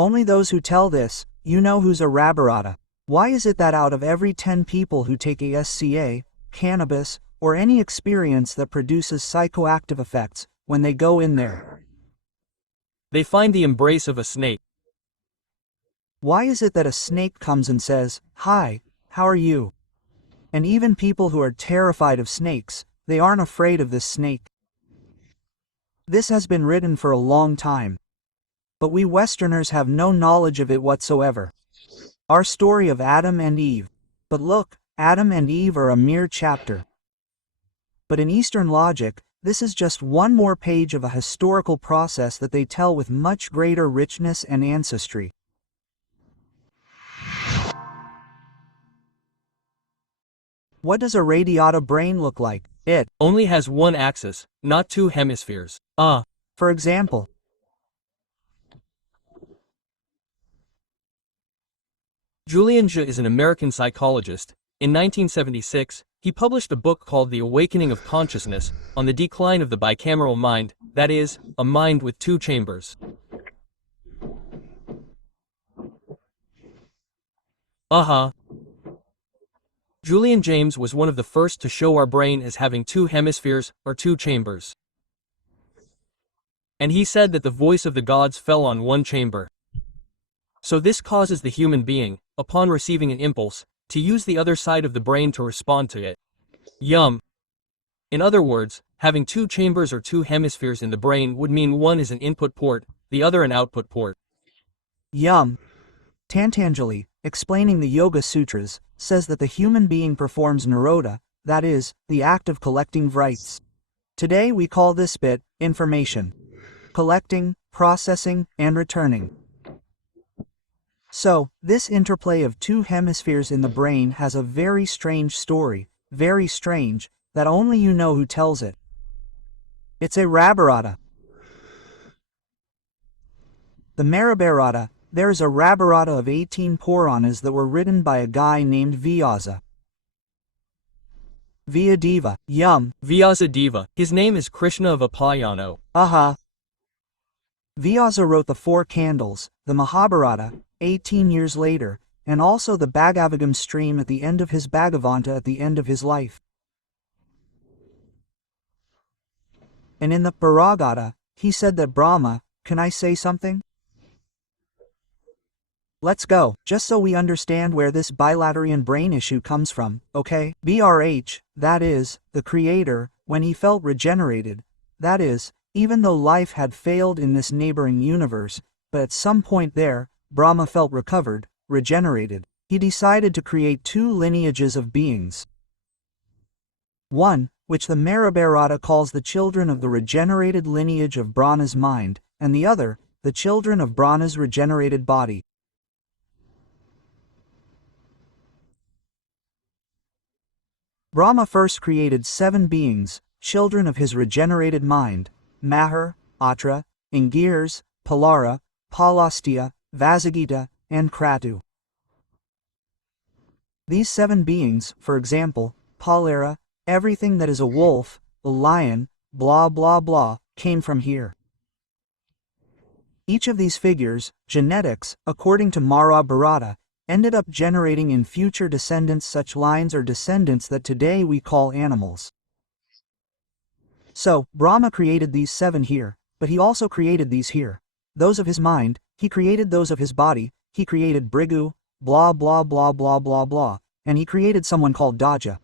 Only those who tell this, you know who's a Rabarata. Why is it that out of every 10 people who take ASCA, cannabis, or any experience that produces psychoactive effects, when they go in there, they find the embrace of a snake? Why is it that a snake comes and says, "Hi, how are you?" And even people who are terrified of snakes, they aren't afraid of this snake. This has been written for a long time. But we Westerners have no knowledge of it whatsoever. Our story of Adam and Eve. But look, Adam and Eve are a mere chapter. But in Eastern logic, this is just one more page of a historical process that they tell with much greater richness and ancestry. What does a radiata brain look like? It only has one axis, not two hemispheres. For example, Julian J. is an American psychologist. In 1976, he published a book called The Awakening of Consciousness, on the decline of the bicameral mind, that is, a mind with two chambers. Julian James was one of the first to show our brain as having two hemispheres, or two chambers. And he said that the voice of the gods fell on one chamber. So this causes the human being, upon receiving an impulse, to use the other side of the brain to respond to it. Yum. In other words, having two chambers or two hemispheres in the brain would mean one is an input port, the other an output port. Yum. Tantanjali, explaining the Yoga Sutras, says that the human being performs nirodha, that is, the act of collecting vrites. Today we call this bit information. Collecting, processing, and returning. So, this interplay of two hemispheres in the brain has a very strange story, very strange, that only you know who tells it. It's a Rabarata. The Marabarata, there is a Rabarata of 18 Puranas that were written by a guy named Vyasa. Vyadeva, yum. Vyasadeva, his name is Krishna of Apayano. Vyasa wrote the Four Candles, the Mahabharata, 18 years later, and also the Bhagavagam stream at the end of his Bhagavanta at the end of his life. And in the Bharagata, he said that Brahma, can I say something? Let's go, just so we understand where this bilateral brain issue comes from, okay? BRH, that is, the Creator, when he felt regenerated, that is, even though life had failed in this neighboring universe, but at some point there, Brahma felt recovered, regenerated. He decided to create two lineages of beings. One, which the Mahabharata calls the children of the regenerated lineage of Brahma's mind, and the other, the children of Brahma's regenerated body. Brahma first created 7 beings, children of his regenerated mind: Mahar, Atra, Ingirs, Palara, Palastia, Vasagita, and Kratu. These 7 beings, for example, Palara, everything that is a wolf, a lion, blah blah blah, came from here. Each of these figures, genetics, according to Mahabharata, ended up generating in future descendants such lines or descendants that today we call animals. So, Brahma created these 7 here, but he also created these here. Those of his mind, he created those of his body, he created Brigu, blah blah blah blah blah blah, and he created someone called Daja.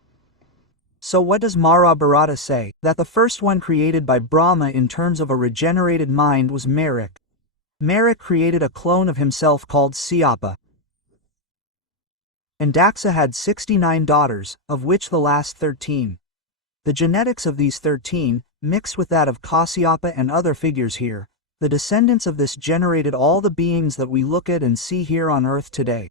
So what does Mahabharata say? That the first one created by Brahma in terms of a regenerated mind was Merik. Merik created a clone of himself called Siapa. And Daxa had 69 daughters, of which the last 13. The genetics of these 13, mixed with that of Kasyapa and other figures here, the descendants of this generated all the beings that we look at and see here on earth today.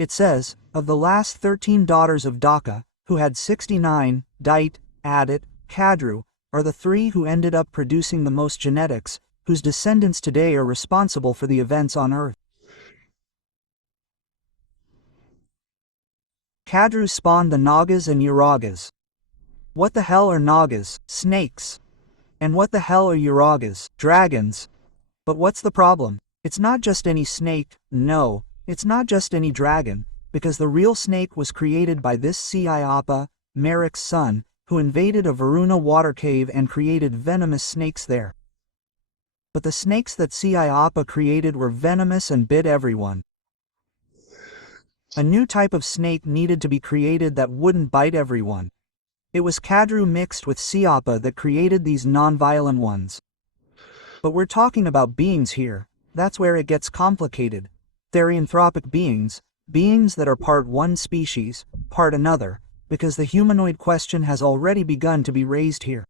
It says, of the last 13 daughters of Daka, who had 69, Dait, Adit, Kadru, are the 3 who ended up producing the most genetics, whose descendants today are responsible for the events on earth. Kadru spawned the Nagas and Uragas. What the hell are Nagas? Snakes. And what the hell are uragas? Dragons. But what's the problem? It's not just any snake, no, it's not just any dragon, because the real snake was created by this Siapa, Merrick's son, who invaded a Varuna water cave and created venomous snakes there. But the snakes that Siapa created were venomous and bit everyone. A new type of snake needed to be created that wouldn't bite everyone. It was Kadru mixed with Siapa that created these non-violent ones. But we're talking about beings here, that's where it gets complicated. Therianthropic beings, beings that are part one species, part another, because the humanoid question has already begun to be raised here.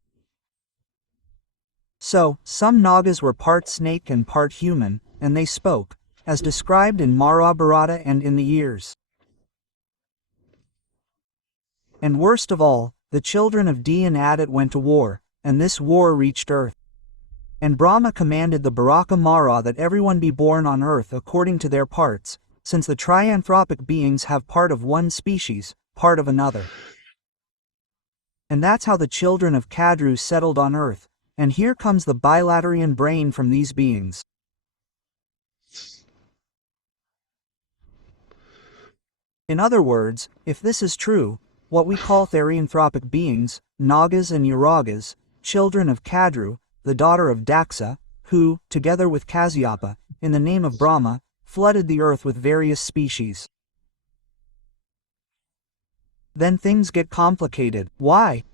So, some Nagas were part snake and part human, and they spoke, as described in Mahabharata and in the years. And worst of all, the children of D and Adat went to war, and this war reached Earth. And Brahma commanded the Baraka Mara that everyone be born on Earth according to their parts, since the trianthropic beings have part of one species, part of another. And that's how the children of Kadru settled on Earth, and here comes the bilaterian brain from these beings. In other words, if this is true, what we call therianthropic beings, Nagas and Uragas, children of Kadru, the daughter of Daxa, who, together with Kasyapa, in the name of Brahma, flooded the earth with various species. Then things get complicated. Why?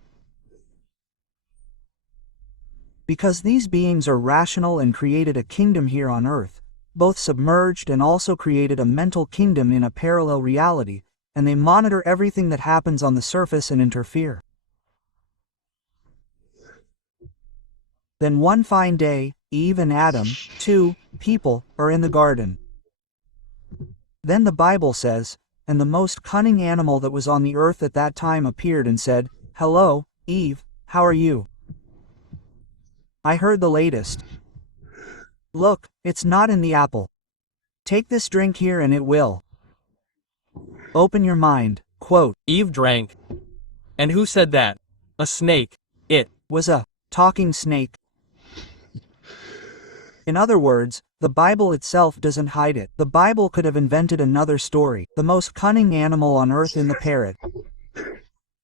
Because these beings are rational and created a kingdom here on earth, both submerged and also created a mental kingdom in a parallel reality, and they monitor everything that happens on the surface and interfere. Then one fine day, Eve and Adam, two people, are in the garden. Then the Bible says, and the most cunning animal that was on the earth at that time appeared and said, "Hello, Eve, how are you? I heard the latest. Look, it's not in the apple. Take this drink here and it will open your mind." Quote, Eve drank. And who said that? A snake. It was a talking snake. In other words, the Bible itself doesn't hide it. The Bible could have invented another story, the most cunning animal on earth in the parrot.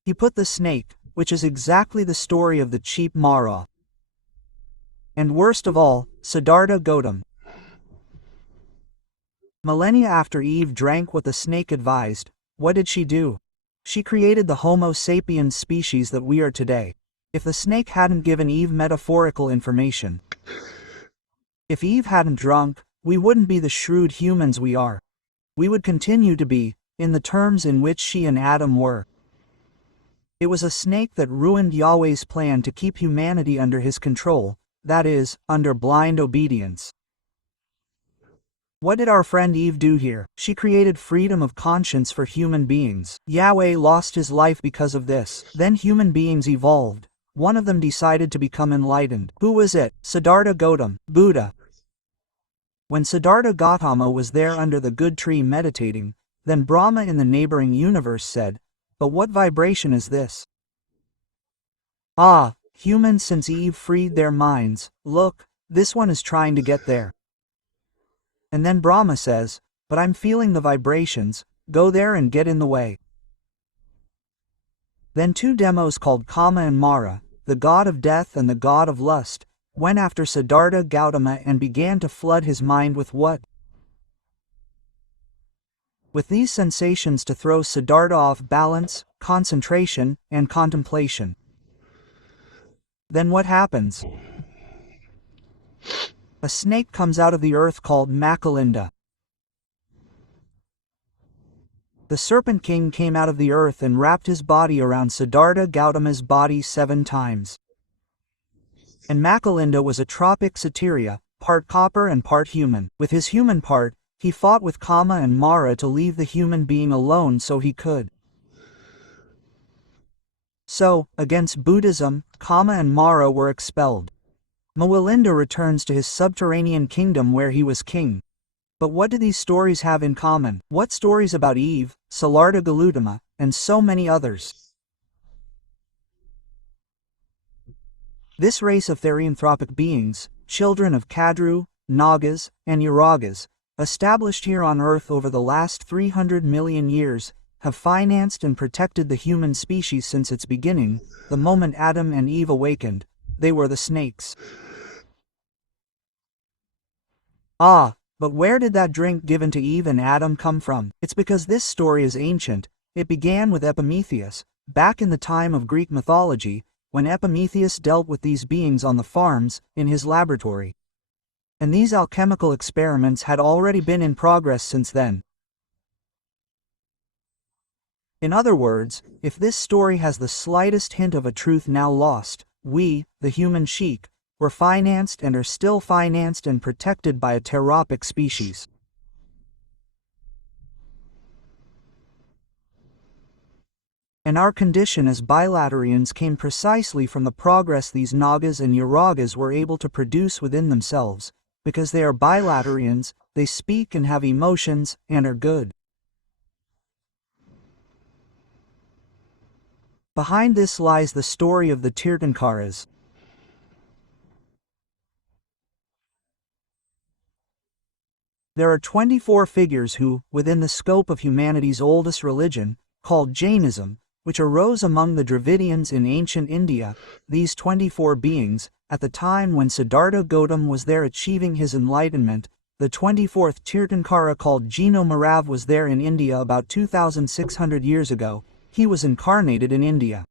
He put the snake, which is exactly the story of the cheap Mara. And worst of all, Siddhartha Gautam. Millennia after Eve drank what the snake advised, what did she do? She created the Homo sapiens species that we are today. If the snake hadn't given Eve metaphorical information, if Eve hadn't drunk, we wouldn't be the shrewd humans we are. We would continue to be, in the terms in which she and Adam were. It was a snake that ruined Yahweh's plan to keep humanity under his control, that is, under blind obedience. What did our friend Eve do here? She created freedom of conscience for human beings. Yahweh lost his life because of this. Then human beings evolved. One of them decided to become enlightened. Who was it? Siddhartha Gautam, Buddha. When Siddhartha Gautama was there under the good tree meditating, then Brahma in the neighboring universe said, "But what vibration is this? Ah, humans, since Eve freed their minds, look, this one is trying to get there." And then Brahma says, "But I'm feeling the vibrations, go there and get in the way." Then two demos called Kama and Mara, the god of death and the god of lust, went after Siddhartha Gautama and began to flood his mind with what? With these sensations to throw Siddhartha off balance, concentration, and contemplation. Then what happens? A snake comes out of the earth called Makalinda. The Serpent King came out of the earth and wrapped his body around Siddhartha Gautama's body 7 times. And Makalinda was a tropic Satyria, part copper and part human. With his human part, he fought with Kama and Mara to leave the human being alone so he could. So, against Buddhism, Kama and Mara were expelled. Mawalinda returns to his subterranean kingdom where he was king. But what do these stories have in common? What stories about Eve, Siddhartha Gautama, and so many others? This race of therianthropic beings, children of Kadru, Nagas, and Uragas, established here on Earth over the last 300 million years, have financed and protected the human species since its beginning. The moment Adam and Eve awakened, they were the snakes. Ah, but where did that drink given to Eve and Adam come from? It's because this story is ancient. It began with Epimetheus, back in the time of Greek mythology, when Epimetheus dealt with these beings on the farms, in his laboratory. And these alchemical experiments had already been in progress since then. In other words, if this story has the slightest hint of a truth now lost, we, the human sheik, were financed and are still financed and protected by a theropic species. And our condition as bilaterians came precisely from the progress these Nagas and Uragas were able to produce within themselves. Because they are bilaterians, they speak and have emotions, and are good. Behind this lies the story of the Tirthankaras. There are 24 figures who, within the scope of humanity's oldest religion, called Jainism, which arose among the Dravidians in ancient India, these 24 beings, at the time when Siddhartha Gautama was there achieving his enlightenment, the 24th Tirthankara called Jino Marav was there in India about 2,600 years ago. He was incarnated in India.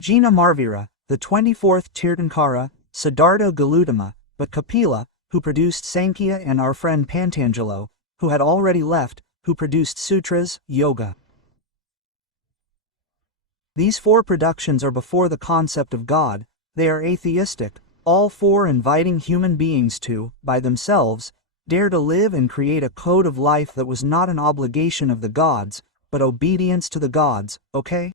Jina Marvira, the 24th Tirthankara, Siddhartha Gautama, but Kapila, who produced Sankhya, and our friend Pantangelo, who had already left, who produced Sutras, Yoga. These four productions are before the concept of God. They are atheistic, all four inviting human beings to, by themselves, dare to live and create a code of life that was not an obligation of the gods, but obedience to the gods, okay?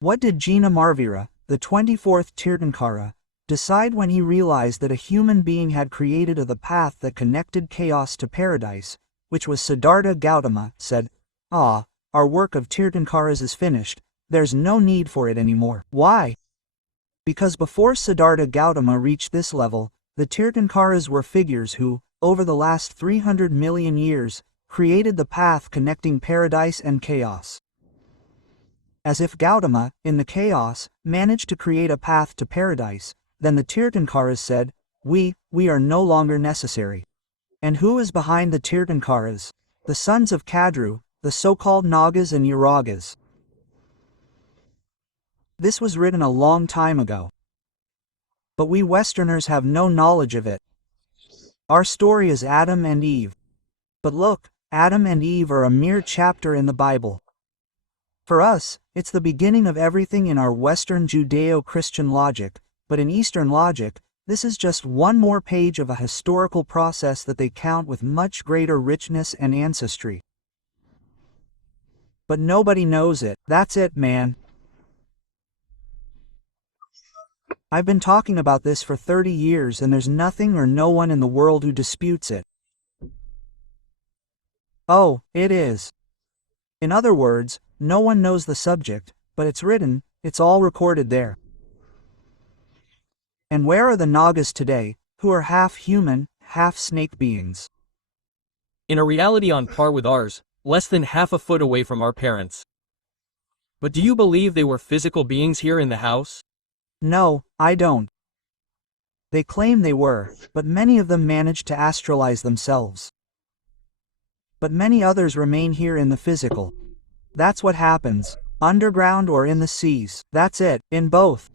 What did Jina Marvira, the 24th Tirthankara, decide when he realized that a human being had created the path that connected chaos to paradise, which was Siddhartha Gautama, said, "Ah, our work of Tirthankaras is finished, there's no need for it anymore." Why? Because before Siddhartha Gautama reached this level, the Tirthankaras were figures who, over the last 300 million years, created the path connecting paradise and chaos. As if Gautama, in the chaos, managed to create a path to paradise, then the Tirthankaras said, we are no longer necessary. And who is behind the Tirthankaras? The sons of Kadru, the so-called Nagas and Uragas. This was written a long time ago. But we Westerners have no knowledge of it. Our story is Adam and Eve. But look, Adam and Eve are a mere chapter in the Bible. For us, it's the beginning of everything in our Western Judeo-Christian logic, but in Eastern logic, this is just one more page of a historical process that they count with much greater richness and ancestry. But nobody knows it. That's it, man. I've been talking about this for 30 years and there's nothing or no one in the world who disputes it. Oh, it is. In other words, no one knows the subject, but it's written, it's all recorded there. And where are the Nagas today, who are half human, half snake beings? In a reality on par with ours, less than half a foot away from our parents. But do you believe they were physical beings here in the house? No, I don't. They claim they were, but many of them managed to astralize themselves. But many others remain here in the physical. That's what happens, underground or in the seas. That's it, in both.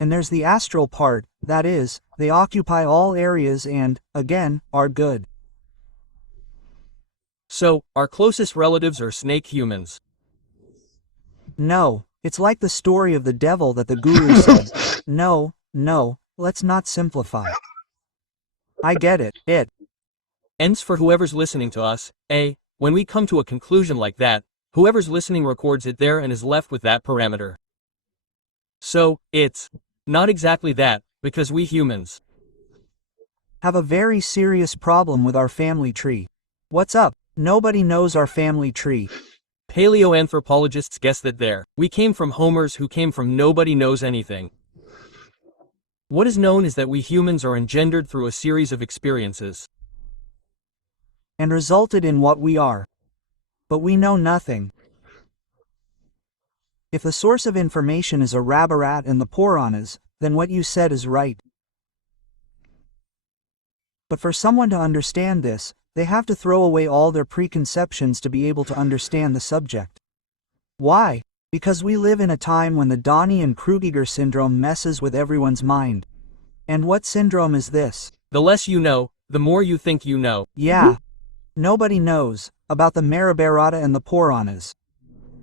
And there's the astral part, that is, they occupy all areas and, again, are good. So, our closest relatives are snake humans. No, it's like the story of the devil that the guru said. No, let's not simplify. I get it, Ends for whoever's listening to us, when we come to a conclusion like that, whoever's listening records it there and is left with that parameter. So, it's not exactly that, because we humans have a very serious problem with our family tree. What's up? Nobody knows our family tree. Paleoanthropologists guess that we came from Homers who came from nobody knows anything. What is known is that we humans are engendered through a series of experiences. And resulted in what we are. But we know nothing. If the source of information is a Rabarat and the Puranas, then what you said is right. But for someone to understand this, they have to throw away all their preconceptions to be able to understand the subject. Why? Because we live in a time when the Donnie and Kruger syndrome messes with everyone's mind. And what syndrome is this? The less you know, the more you think you know. Yeah. Nobody knows about the Mahabharata and the Puranas.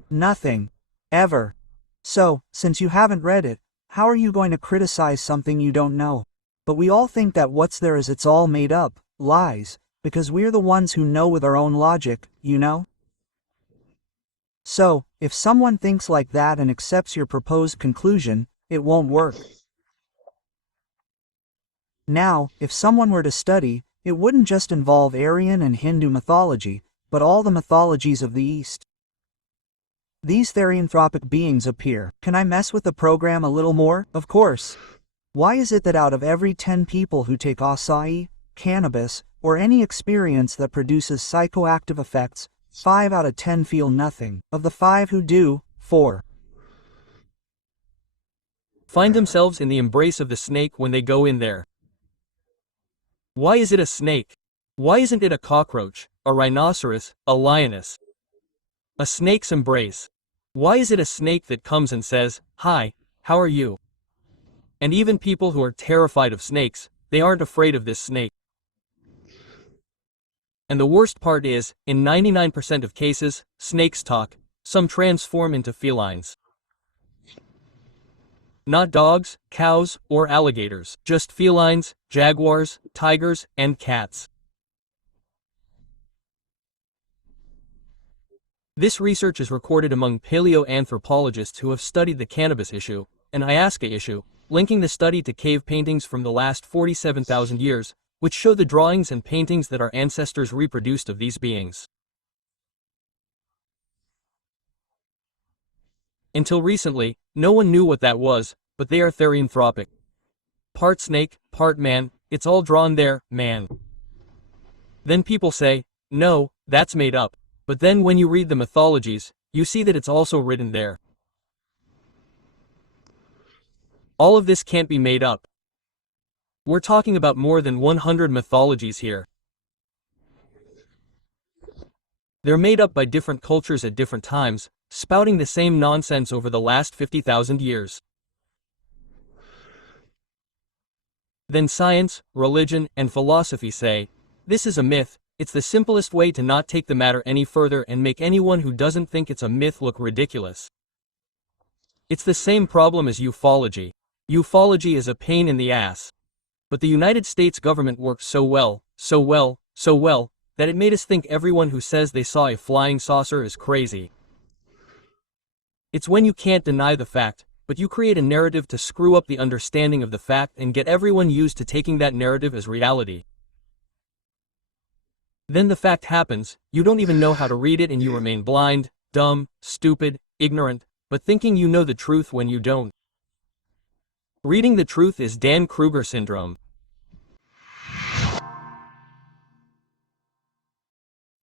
Nothing. Ever. So, since you haven't read it, how are you going to criticize something you don't know? But we all think that what's there is it's all made up, lies, because we're the ones who know with our own logic, you know? So, if someone thinks like that and accepts your proposed conclusion, it won't work. Now, if someone were to study, it wouldn't just involve Aryan and Hindu mythology, but all the mythologies of the East. These therianthropic beings appear. Can I mess with the program a little more? Of course. Why is it that out of every 10 people who take acai, cannabis, or any experience that produces psychoactive effects, 5 out of 10 feel nothing? Of the 5 who do, 4 find themselves in the embrace of the snake when they go in there. Why is it a snake? Why isn't it a cockroach, a rhinoceros, a lioness? A snake's embrace. Why is it a snake that comes and says, "Hi, how are you?" And even people who are terrified of snakes, they aren't afraid of this snake. And the worst part is, in 99% of cases, snakes talk. Some transform into felines. Not dogs, cows, or alligators, just felines, jaguars, tigers, and cats. This research is recorded among paleoanthropologists who have studied the cannabis issue, and Ayahuasca issue, linking the study to cave paintings from the last 47,000 years, which show the drawings and paintings that our ancestors reproduced of these beings. Until recently, no one knew what that was, but they are therianthropic. Part snake, part man, it's all drawn there, man. Then people say, no, that's made up. But then when you read the mythologies, you see that it's also written there. All of this can't be made up. We're talking about more than 100 mythologies here. They're made up by different cultures at different times, spouting the same nonsense over the last 50,000 years. Then science, religion, and philosophy say, this is a myth. It's the simplest way to not take the matter any further and make anyone who doesn't think it's a myth look ridiculous. It's the same problem as ufology. Ufology is a pain in the ass. But the United States government works so well, that it made us think everyone who says they saw a flying saucer is crazy. It's when you can't deny the fact, but you create a narrative to screw up the understanding of the fact and get everyone used to taking that narrative as reality. Then the fact happens, you don't even know how to read it and you remain blind, dumb, stupid, ignorant, but thinking you know the truth when you don't. Reading the truth is Dan Kruger syndrome.